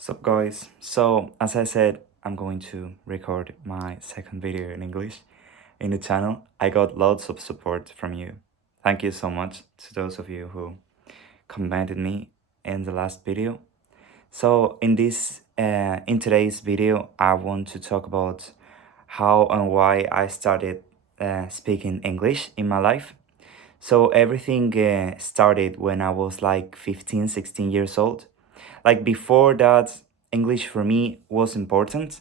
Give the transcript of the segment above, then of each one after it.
So guys, so as I said, I'm going to record my second video in English in the channel. I got lots of support from you. Thank you so much to those of you who commented me in the last video. So in today's video, I want to talk about how and why I started speaking English in my life. So everything started when I was like 15, 16 years old. Like before that, English for me was important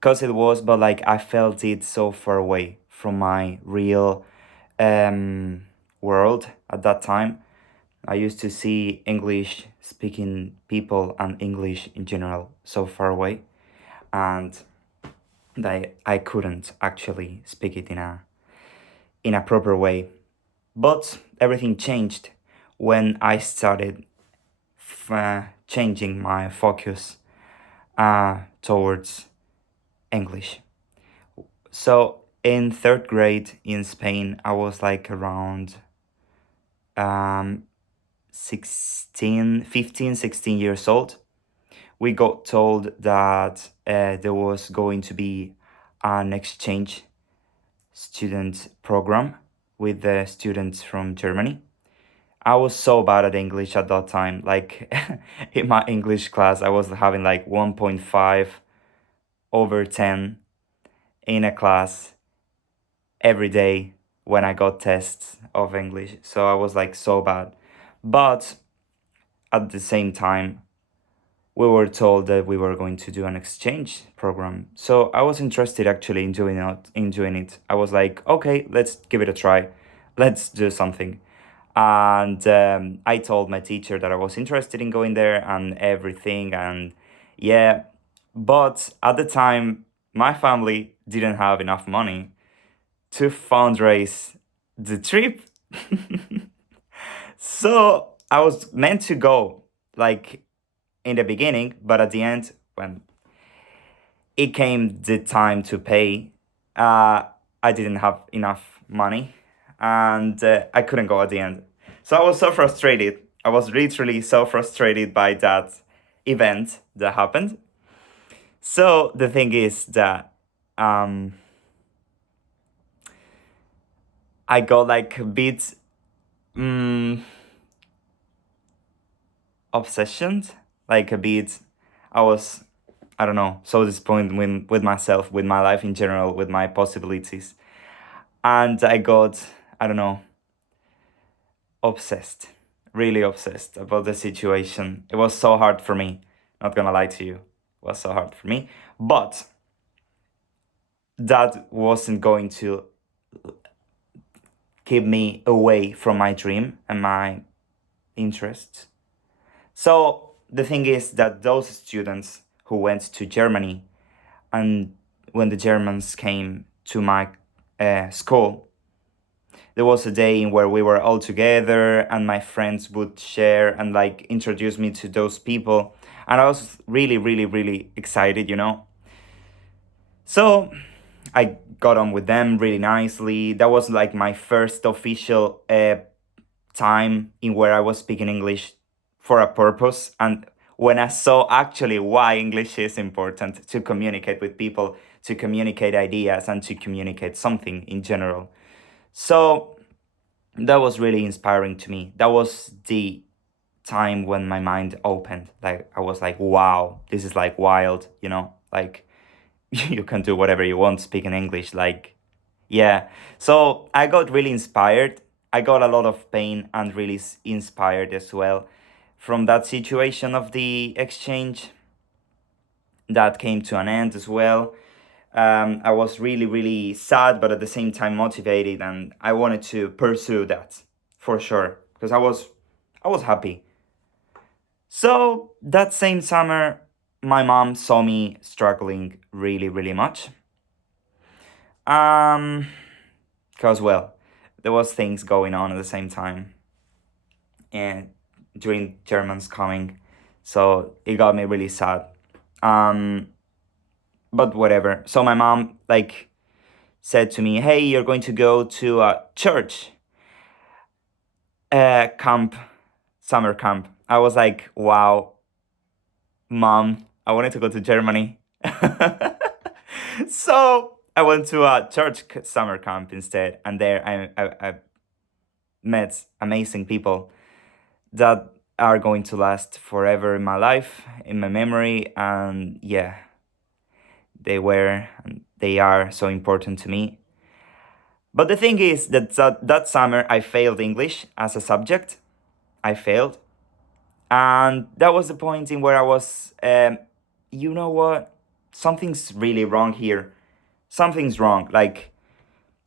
because it was, but like I felt it so far away from my real um, world at that time. I used to see English speaking people and English in general so far away, and that I couldn't actually speak it in a proper way. But everything changed when I started changing my focus towards English. So in third grade in Spain, I was like around um, 16 years old. We got told that there was going to be an exchange student program with the students from Germany. I was so bad at English at that time. Like in my English class, I was having like 1.5 over 10 in a class every day when I got tests of English. So I was like so bad. But at the same time, we were told that we were going to do an exchange program. So I was interested actually in doing it. I was like, okay, let's give it a try. Let's do something. And I told my teacher that I was interested in going there and everything. And yeah, but at the time, my family didn't have enough money to fundraise the trip. So I was meant to go like in the beginning, but at the end, when it came the time to pay, I didn't have enough money and I couldn't go at the end. So I was so frustrated. I was literally so frustrated by that event that happened. So the thing is that I got like a bit um, obsessioned, like a bit. I was, I don't know, so disappointed with myself, with my life in general, with my possibilities. And I got, I don't know, obsessed, really obsessed about the situation. It was so hard for me, not gonna lie to you. It was so hard for me. But that wasn't going to keep me away from my dream and my interests. So the thing is that those students who went to Germany, and when the Germans came to my school, there was a day in where we were all together and my friends would share and like introduce me to those people. And I was really, really, really excited, you know? So I got on with them really nicely. That was like my first official time in where I was speaking English for a purpose. And when I saw actually why English is important to communicate with people, to communicate ideas, and to communicate something in general. So that was really inspiring to me. That was the time when my mind opened. Like I was like, wow, this is like wild, you know? Like you can do whatever you want speaking English. Like, yeah. So I got really inspired. I got a lot of pain and really inspired as well from that situation of the exchange that came to an end as well. I was really, really sad, but at the same time motivated, and I wanted to pursue that for sure because I was happy. So that same summer, my mom saw me struggling really, really much. Um, because well, there was things going on at the same time, and during Germans coming, so it got me really sad. Um, but whatever. So my mom like said to me, "Hey, you're going to go to a church camp, summer camp." I was like, "Wow, mom, I wanted to go to Germany. So I went to a church summer camp instead, and there I met amazing people that are going to last forever in my life, in my memory, and yeah, they were and they are so important to me. But the thing is that summer I failed English as a subject. I failed, and that was the point in where I was. You know what? Something's really wrong here. Something's wrong. Like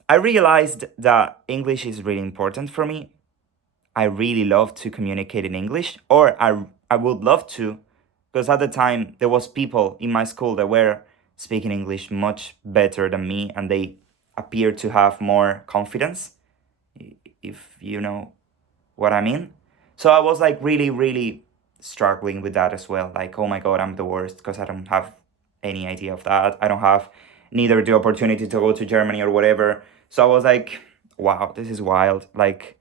I realized that English is really important for me. I really love to communicate in English, or I would love to, because at the time there was people in my school that were speaking English much better than me, and they appeared to have more confidence, if you know what I mean. So I was like really, really struggling with that as well. Like, oh my God, I'm the worst because I don't have any idea of that. I don't have neither the opportunity to go to Germany or whatever. So I was like, wow, this is wild. Like,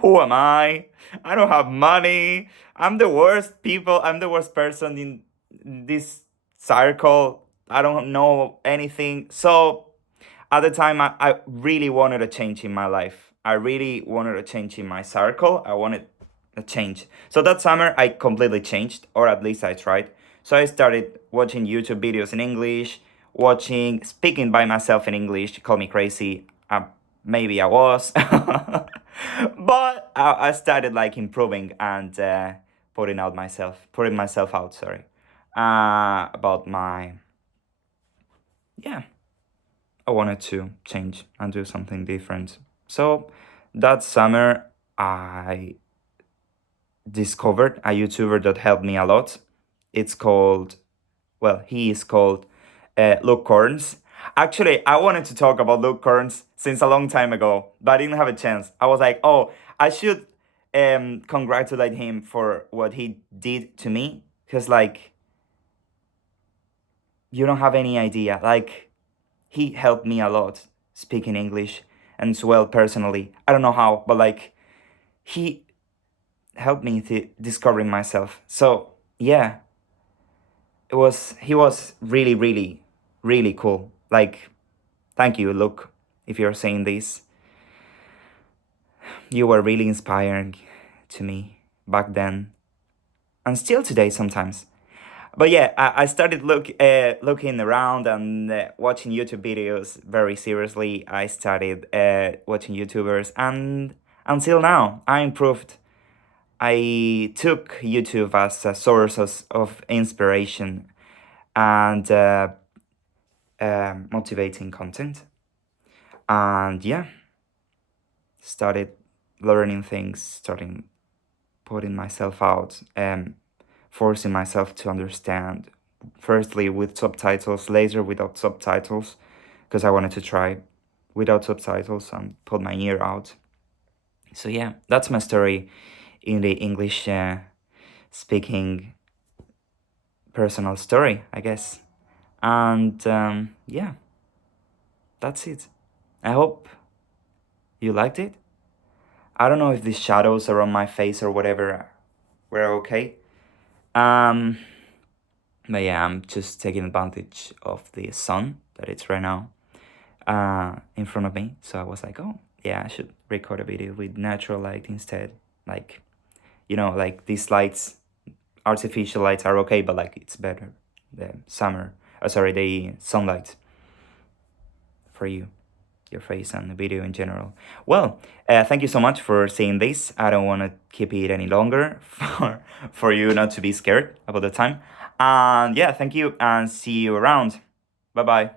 who am I? I don't have money. I'm the worst people. I'm the worst person in this circle. I don't know anything. So at the time, I really wanted a change in my life. I really wanted a change in my circle. I wanted a change. So that summer, I completely changed, or at least I tried. So I started watching YouTube videos in English, speaking by myself in English. Call me crazy. Maybe I was. But I started like improving and putting myself out, sorry, about my, yeah, I wanted to change and do something different. So that summer, I discovered a YouTuber that helped me a lot. It's called, well, he is called Luke Corns. Actually, I wanted to talk about Luke Corns since a long time ago, but I didn't have a chance. I was like, oh, I should congratulate him for what he did to me. Because, like, you don't have any idea. Like, he helped me a lot speaking English and as well personally. I don't know how, but like, he helped me to discovering myself. So, yeah, he was really, really, really cool. Like, thank you, Luke, if you're saying this. You were really inspiring to me back then, and still today sometimes. But yeah, I started looking around and watching YouTube videos very seriously. I started watching YouTubers, and until now, I improved. I took YouTube as a source of inspiration and motivating content. And yeah, started learning things, starting putting myself out, forcing myself to understand. Firstly with subtitles, later without subtitles, because I wanted to try without subtitles and put my ear out. So yeah, that's my story in the English speaking personal story, I guess. And yeah, that's it. I hope you liked it. I don't know if these shadows around my face or whatever were okay. Um, but yeah, I'm just taking advantage of the sun that it's right now in front of me. So I was like, oh, yeah, I should record a video with natural light instead. Like, like these lights, artificial lights are okay, but like it's better. The sunlight for you, your face, and the video in general. Well, thank you so much for seeing this. I don't want to keep it any longer for you not to be scared about the time. And yeah, thank you and see you around. Bye bye.